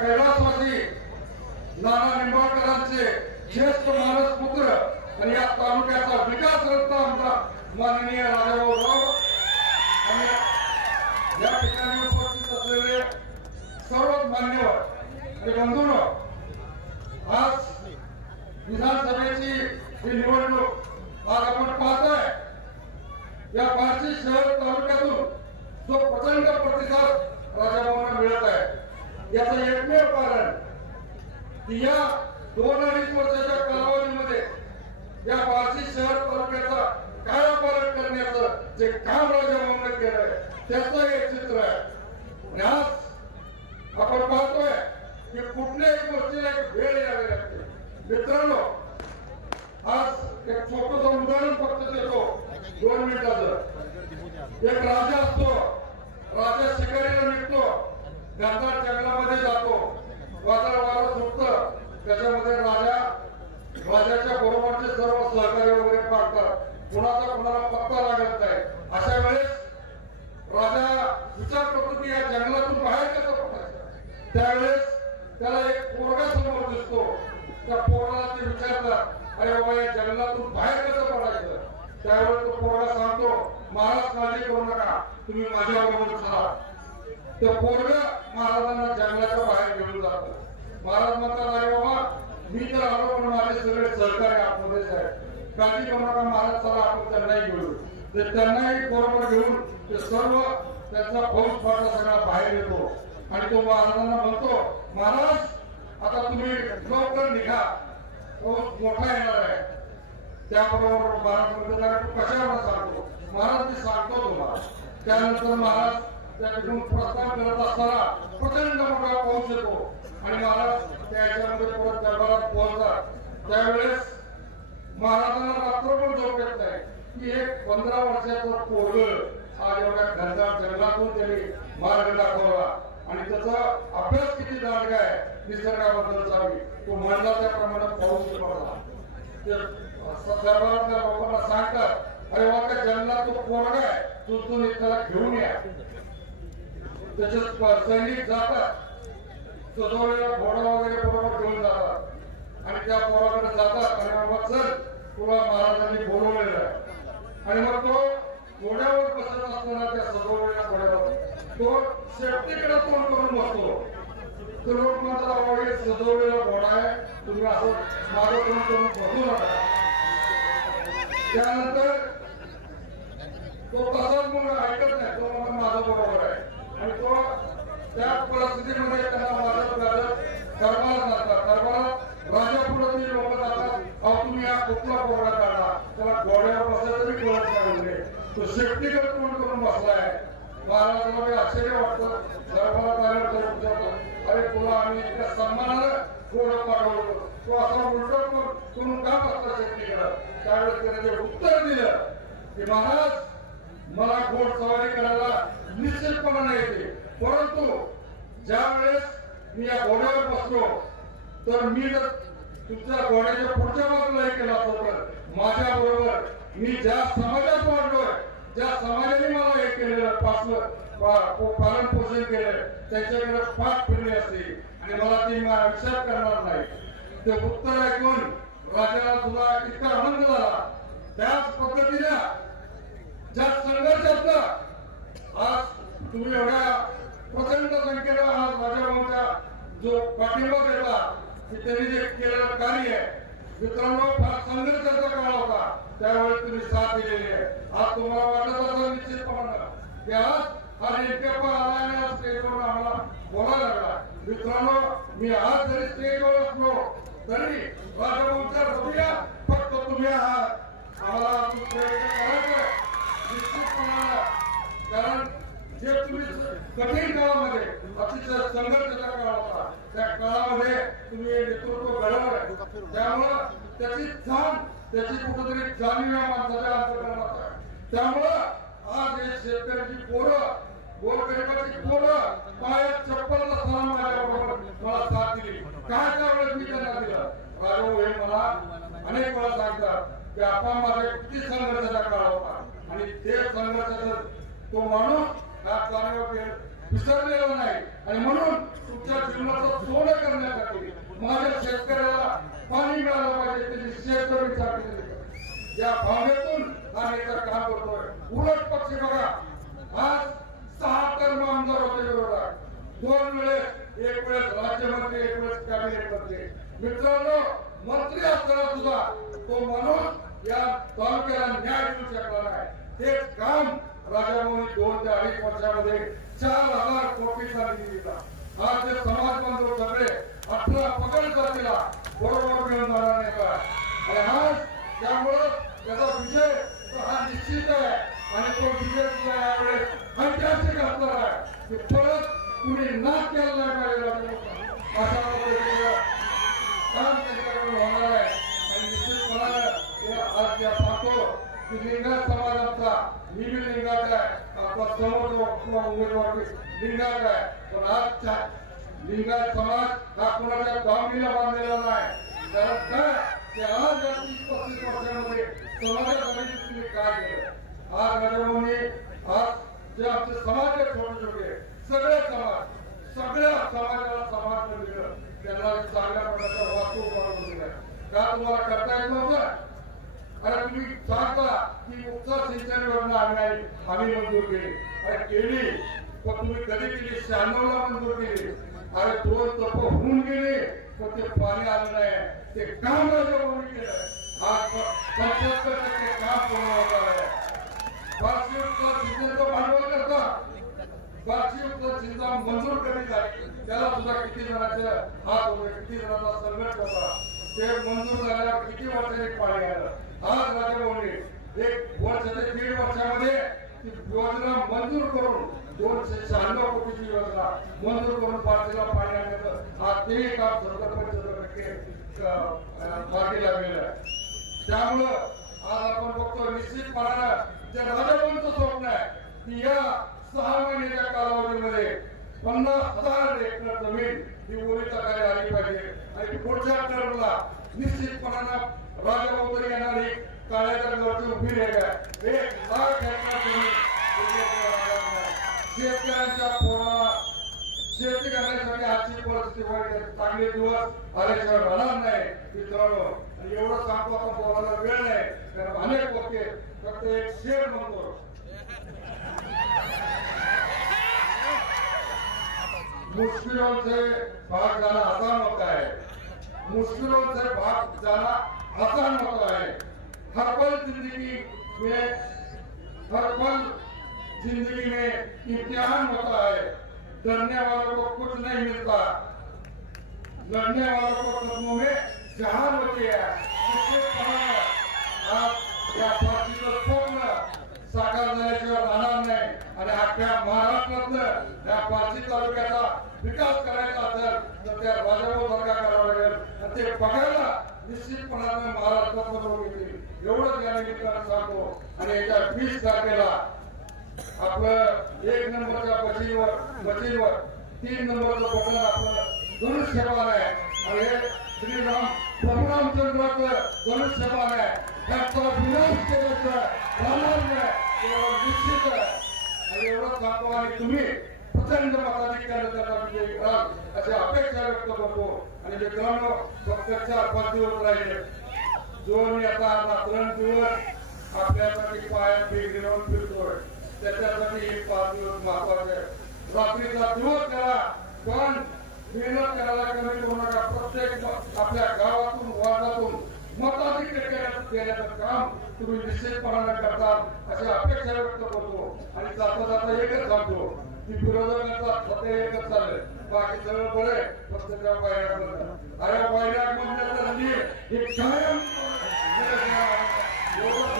कैलासवासी नाना निंबाळकरांचे ज्येष्ठ मानस पुत्र आणि या तालुक्याचा विकास रत्न आमचा माननीय राजाभाऊ राव आणि या ठिकाणी उपस्थित असलेले सर्व मान्यवर आणि बंधूंनो, आज विधानसभेची ही निवडणूक आज आपण पाहतोय या बार्शी शहर तालुक्यातून जो प्रचंड प्रतिसाद राजाभाऊंना मिळत आहे याचं एकमेव कारण की या 2-2.5 वर्षाच्या कालावधीमध्ये या बार्शी शहर तालुक्याचा कायापालट करण्याचं जे काम राजाभाऊंनी केलंय त्याचं हे चित्र आहे. आणि आज आपण पाहतोय की कुठल्याही गोष्टीला एक वेळ यावी लागते. मित्रांनो, आज एक छोटंसं उदाहरण फक्त देतो 2 मिनिटाचं. एक राजा असतो, राजा शिकारीला निघतो, घनदाट जंगलामध्ये जातो, वादळ वारं सुटतं, त्याच्यामध्ये राजाच्या बरोबरचे सर्व सहकारी वगैरे पाहतात, कुणाचा कुणाला पत्ता लागत नाही. अशा वेळेस राजा विचार करतो की या जंगलातून बाहेर कसं पडायचं. त्यावेळेस त्याला एक पोरगा समोर दिसतो. त्या पोराला ते विचारतात, अरे बाबा या जंगलातून बाहेर कसं पडायचं. त्यावेळेस तो पोरगा सांगतो, महाराज काळजी करू नका, तुम्ही माझ्या बरोबर चला. ते पोरगा महाराजांना जंगलाच्या बाहेर घेऊन जातो. महाराज म्हणतात, अरे बाबा मी तर आलो पण माझे सगळे सहकारी आतमध्येच आहेत, काळजी करू नका महाराज, चला आपण त्यांनाही घेऊ. ते त्यांनाही बरोबर घेऊन ते सर्व त्यांचा फौज फाटा सगळा बाहेर येतो आणि तो महाराजांना म्हणतो, महाराज आता तुम्ही लवकर निघा, फौज मोठा येणार आहे. त्याबरोबर महाराज म्हणतात, कशावर सांगतो. महाराज मी सांगतो तुम्हाला. त्यानंतर महाराज त्या ठिकाणी प्रस्थान करत असताना प्रचंड मोठा पाऊस येतो आणि महाराज त्याच्यामध्ये परत दरबारात पोहोचतात. त्यावेळेस महाराजांना रात्रभर झोप येत नाही की एक 15 वर्षाचा पोरग आज एवढ्या घनदाट जंगलातून त्यांनी मार्ग दाखवला आणि त्याचा अभ्यास किती दांडगा आहे निसर्गाबद्दलचा. तो म्हणला त्याप्रमाणे पाऊस पडला. ते दरबारातल्या लोकांना सांगतात, अरे वाका जंगलात तो पोरगा आहे, तो त्याला घेऊन या. त्याचे सैनिक जातात, सजवलेला घोडा वगैरे बरोबर घेऊन जातात आणि त्या पोराकडे जातात आणि बाबा चल तुला महाराजांनी बोलवलेलं आहे. आणि मग तो घोड्यावर बसत असताना त्या सजवलेल्या घोड्यावर तो शेपटीकडे तोंड करून बसतो. तो लोक म्हणतात, सजवलेला घोडा आहे, तुम्ही असं मागे करून बसू नका. त्यानंतर तो तसाच मग ऐकत नाही, तो मग माझं बरोबर आहे आणि तो त्या परिस्थितीमध्ये त्यांना मदत करत दरबारात जातात. दरबारात राजा पुढे लोक जातात, अहो तुम्ही हा कुठला पोरगा काढा, त्याला घोड्यावर बसायला तरी कळत नाही, तो शेपटीकडे तोंड करून बसलाय. महाराजांना आश्चर्य वाटतं. दरबारात आल्यावर विचारतात, अरे तुला आम्ही इतक्या सन्मानानं घोडं पाठवलं, तो असा उलट करून का बसला शेपटीकडं. त्यावेळेस त्याने जे उत्तर दिलं की महाराज मला घोडसवारी करायला निश्चितपणाने येते, परंतु ज्या वेळेस मी या घोड्यावर बसलो तर मी जर तुमच्या घोड्याच्या पुढच्या बाजूला हे केला असतो तर माझ्या बरोबर मी ज्या समाजात वाढलोय, ज्या समाजाने मला हे केलेलं पालन पोषण केलं त्याच्याकडे पाठ फिरली असते आणि मला ती विचार करणार नाही. ते उत्तर ऐकून राजाला सुद्धा इतका आनंद झाला. त्याच पद्धतीने ज्या संघर्षातला आज तुम्ही एवढ्या प्रचंड संख्येला आज राजाभाऊंचा जो पाठिंबा देता की त्यांनी जे केलेलं कार्य आहे. मित्रांनो, फार संघर्षाचा काळ होता, त्यावेळेस तुम्ही साथ दिलेली आहे. आज तुम्हाला वाटत असं निश्चितपणे की आज हा नेमकेपा आला आणि आज स्टेजवर आम्हाला बोलायला लागला. मित्रांनो, मी आज जरी स्टेजवर असलो तरी राजाभाऊंच्या हृदया फक्त तुम्ही आहात. आम्हाला प्रयत्न करायचा निश्चितपणे, कारण जे तुम्ही कठीण काळामध्ये अतिशय संघर्षाचा काळ होता त्या काळामध्ये तुम्ही नेतृत्व घडवलंय. त्यामुळं त्याची जाण त्याची कुठेतरी जाणीव या माणसाच्या अंतर्गत आहे. त्यामुळं आज हे शेतकऱ्याची पोरं, गोरगरिबाची पोरं पायात चप्पल नसताना माझ्याबरोबर मला साथ दिली. काय त्यावेळेस मी त्यांना दिलं. राजाभाऊ हे मला अनेक वेळा सांगतात की आपण माझा किती संघर्षाचा काळ होता आणि ते संघर्षाचा तो माणूस विसरलेलो नाही आणि म्हणून तुमच्या जीवनाचं सोनं करण्यासाठी माझ्या शेतकऱ्याला पाणी मिळालं पाहिजे त्याची शेतकरी साठी या भावनेतून हा नेता काम करतोय। उलट पक्ष बघा आज 6 टर्म आमदार होते विरोधात, 2 वेळेस, एक वेळेस राज्यमंत्री, एक वेळेस कॅबिनेट मंत्री। मित्रांनो मंत्री असताना सुद्धा तो माणूस या तालुक्याला न्याय देऊ शकला नाही। तेच काम राजाभाऊंनी 2 ते 2.5 वर्षामध्ये 4,000 कोटीचा निधी दिला। आज ते समाज बांधव सगळे 18 पगड जातीला बरोबर मिळून जाणार नाही का? आणि आज त्यामुळं त्याचा विजय हा निश्चित आहे आणि तो विजय सुद्धा यावेळेस ऐतिहासिक असणार आहे। परत कुणी नाश केला नाही पाहिजे अशा पद्धतीचं काम त्याच्याकडून होणार आहे। आणि निश्चितपणाने आज या पाहतो की लिंगायत समाजाचा मी लिंगायत आहे, आपला समोर उमेदवार लिंगायत आहे, पण आजच्या लिंगायत समाज हा कोणाच्या दावणीला बांधलेला नाही। कारण काय की आज या 30-35 वर्षांमध्ये समाजासाठी तुम्ही काय केलं? आज राजाभाऊंनी आज जे आमचे समाज आहे छोटे छोटे सगळे समाज सगळ्या समाजाला समाज दिलं, त्यांना चांगल्या प्रकारचा वास्तू उभारून दिला। का तुम्हाला करता येत नव्हतं? अरे तुम्ही सांगता की उपसा सिंचन योजना आम्ही मंजूर केली, अरे केली, पण तुम्ही कधी केली? 96 ला मंजूर केली। अरे 2 तप होऊन गेले पण ते पाणी आलं नाही, ते काम राजाभाऊंनी केलं। आज 75% काम पूर्ण होणार आहे। वार्षिक उपसा सिंचनचं भांडवल करता, वार्षिक उपसा सिंचन मंजूर कधी झाली त्याला सुद्धा किती जणांचे हात होते, किती जणांचा संघर्ष होता, ते मंजूर झाल्यावर किती वर्षांनी पाणी आलं। आज राजाभाऊंनी 1 वर्ष ते 1.5 वर्षामध्ये ती योजना मंजूर करून 296 कोटीची योजना मंजूर करून पार्टीला पाणी आणण्याचं आज ते काम 70-75% मार्गी लागलेलं आहे। त्यामुळं आज आपण बघतो निश्चितपणानं जे राजाभाऊंचं स्वप्न आहे की या 6 महिन्याच्या कालावधीमध्ये 50,000 एकर जमीन ही ओळीच्या खाली आली पाहिजे आणि पुढच्या टर्मला निश्चितपणानं राजाभाऊ तरी येणारी काळ्या दगडावरती उभी आहे। 1 लाख एकर जमीन शेतकऱ्यांच्या पोराला शेती करण्यासाठी आजची परिस्थिती वाईट आहे, चांगले दिवस आल्याशिवाय राहणार नाही मित्रांनो। एवढं सांगतो आता बोलायला वेळ नाही, कारण अनेक वक्ते फक्त एक शेर म्हणतो, मुश्किलों से भाग जाना आसान होता है, मुश्किलों से भाग जाना आसान होता है। हर पल जिंदगी में इम्तिहान होता है, डरने वालों को कुछ नहीं मिलता, लड़ने वालों को कदमों में जहान होती है। आप या पार्टीचं स्वप्न साकार झाल्याशिवाय राहणार नाही आणि अख्ख्या महाराष्ट्रात या पारशी तालुक्याचा विकास करायचा असेल तर त्या राजाभाऊ सारखा करावा लागेल आणि ते बघायला निश्चितपणाने महाराष्ट्रात बरोबर येतील एवढंच या निमित्तानं सांगतो। आणि याच्या 20 तारखेला आपलं 1 नंबरच्या मशीनवर 3 नंबरचं बटन आपलं धनुष्यबाण आहे आणि हे श्रीराम प्रभुरामचंद्राचं धनुष्यबाण आहे, त्याचा विनाश केल्याचं राहणार नाही निश्चित आहे। आणि एवढं सांगतो आणि तुम्ही प्रचंड मताधिक्याने त्याला विजयी कराल अशी अपेक्षा व्यक्त करतो। आणि मित्रांनो फक्त 4-5 दिवस राहिले, जो मी आता 3 दिवस आपल्यासाठी पायात भीक घेऊन फिरतोय त्याच्यासाठी हे 5 दिवस महत्वाचे। रात्रीचा दिवस करा पण मेहनत करायला कमी करू नका। प्रत्येक आपल्या गावातून वार्डातून मताधिक्य केल्याचं काम तुम्ही निश्चितपणाने करतात अशी अपेक्षा व्यक्त करतो। आणि जाता जाता एकच सांगतो की विरोधकांचा सध्या एकच चाललंय, बाकी सगळं बरे फक्त त्या पायऱ्या अरे पायऱ्या म्हणण्याचं हे कायम एवढंच